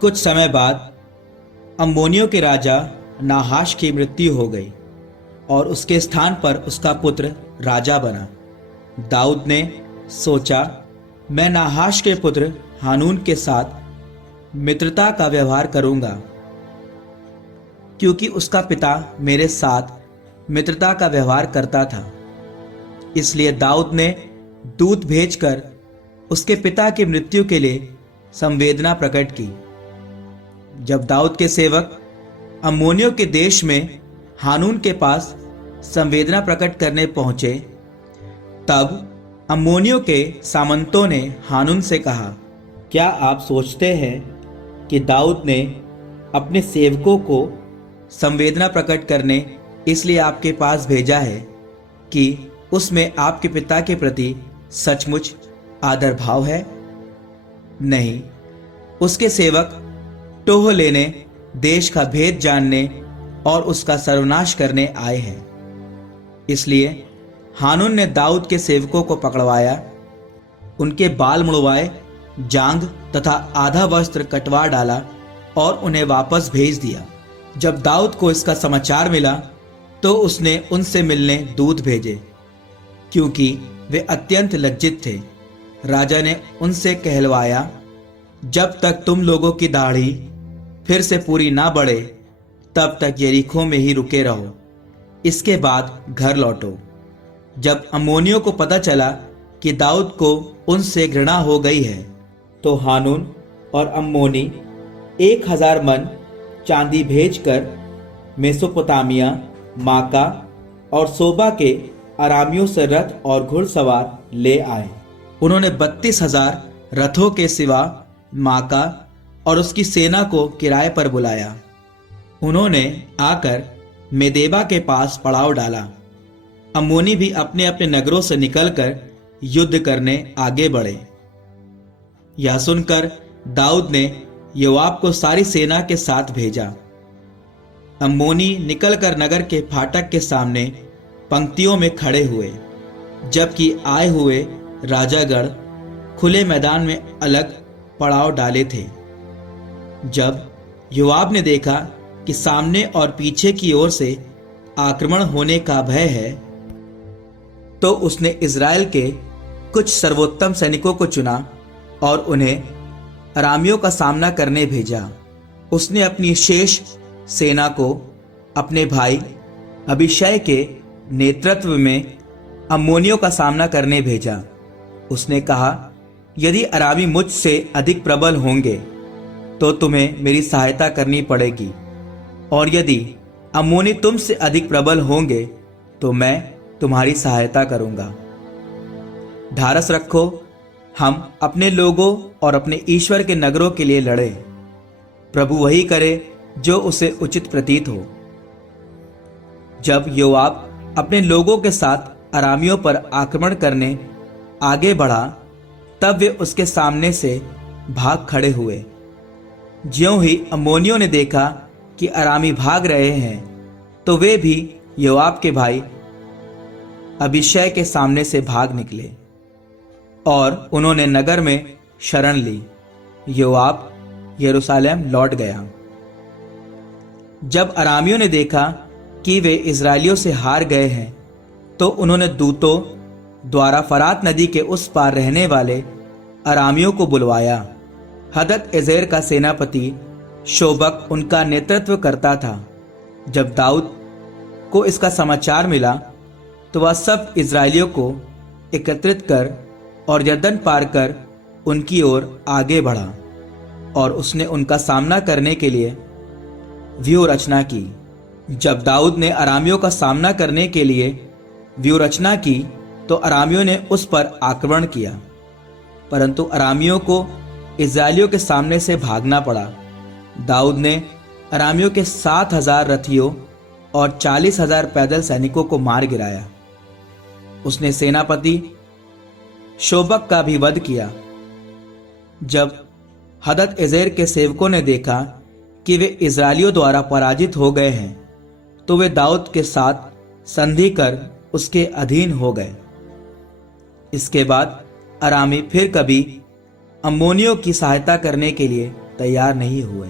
कुछ समय बाद अम्मोनियों के राजा नाहाश की मृत्यु हो गई और उसके स्थान पर उसका पुत्र राजा बना। दाऊद ने सोचा, मैं नाहाश के पुत्र हानून के साथ मित्रता का व्यवहार करूंगा, क्योंकि उसका पिता मेरे साथ मित्रता का व्यवहार करता था। इसलिए दाऊद ने दूत भेजकर उसके पिता की मृत्यु के लिए संवेदना प्रकट की। जब दाऊद के सेवक अम्मोनियों के देश में हानून के पास संवेदना प्रकट करने पहुंचे, तब अम्मोनियों के सामंतों ने हानून से कहा, क्या आप सोचते हैं कि दाऊद ने अपने सेवकों को संवेदना प्रकट करने इसलिए आपके पास भेजा है कि उसमें आपके पिता के प्रति सचमुच आदर भाव है? नहीं, उसके सेवक टोह लेने, देश का भेद जानने और उसका सर्वनाश करने आए हैं। इसलिए हानून ने दाऊद के सेवकों को पकड़वाया, उनके बाल मुड़वाए, जांघ तथा आधा वस्त्र कटवा डाला और उन्हें वापस भेज दिया। जब दाऊद को इसका समाचार मिला तो उसने उनसे मिलने दूत भेजे, क्योंकि वे अत्यंत लज्जित थे। राजा ने उनसे कहलवाया, जब तक तुम लोगों की दाढ़ी फिर से पूरी ना बढ़े तब तक यरीहो में ही रुके रहो, इसके बाद घर लौटो। जब अम्मोनियों को पता चला कि दाऊद को उनसे घृणा हो गई है, तो हानून और अम्मोनी 1000 मन चांदी भेजकर मेसोपोटामिया, माका और सोबा के अरामियों से रथ और घुड़सवार ले आए। उन्होंने 32,000 रथों के सिवा माका और उसकी सेना को किराए पर बुलाया। उन्होंने आकर मेदेबा के पास पड़ाव डाला। अम्मोनी भी अपने अपने नगरों से निकलकर युद्ध करने आगे बढ़े। यह सुनकर दाऊद ने योआब को सारी सेना के साथ भेजा। अम्मोनी निकलकर नगर के फाटक के सामने पंक्तियों में खड़े हुए, जबकि आए हुए राजागण खुले मैदान में अलग पड़ाव डाले थे। जब योआब ने देखा कि सामने और पीछे की ओर से आक्रमण होने का भय है, तो उसने इज़राइल के कुछ सर्वोत्तम सैनिकों को चुना और उन्हें अरामियों का सामना करने भेजा। उसने अपनी शेष सेना को अपने भाई अबीशै के नेतृत्व में अम्मोनियों का सामना करने भेजा। उसने कहा, यदि अरामी मुझसे अधिक प्रबल होंगे तो तुम्हें मेरी सहायता करनी पड़ेगी, और यदि अम्मोनी तुमसे अधिक प्रबल होंगे तो मैं तुम्हारी सहायता करूंगा। ढारस रखो, हम अपने लोगों और और ईश्वर के नगरों के लिए लड़ें। प्रभु वही करे जो उसे उचित प्रतीत हो। जब योआब अपने लोगों के साथ अरामियों पर आक्रमण करने आगे बढ़ा, तब वे उसके सामने से भाग खड़े हुए। ज्यों ही अम्मोनियों ने देखा कि अरामी भाग रहे हैं, तो वे भी योआब के भाई अबीशै के सामने से भाग निकले और उन्होंने नगर में शरण ली। योआब यरूशलेम लौट गया। जब अरामियों ने देखा कि वे इज़राइलियों से हार गए हैं, तो उन्होंने दूतों द्वारा फरात नदी के उस पार रहने वाले अरामियों को बुलवाया। हदद एजेर का सेनापति शोबक उनका नेतृत्व करता था। जब दाऊद को इसका समाचार मिला, तो वह सब इज़राइलियों को एकत्रित कर और यरदन पार कर उनकी ओर आगे बढ़ा, और उसने उनका सामना करने के लिए व्यूह रचना की। जब दाऊद ने अरामियों का सामना करने के लिए व्यूह रचना की, तो अरामियों ने उस पर आक्रमण किया, परंतु अरामियों को इज़राइलियों के सामने से भागना पड़ा। दाऊद ने अरामियों के 7,000 रथियों और 40,000 पैदल सैनिकों को मार गिराया। उसने सेनापति शोबक का भी वध किया। जब हदद एजेर के सेवकों ने देखा कि वे इज़राइलियों द्वारा पराजित हो गए हैं, तो वे दाऊद के साथ संधि कर उसके अधीन हो गए। इसके बाद अरामी फिर कभी अम्मोनियों की सहायता करने के लिए तैयार नहीं हुए।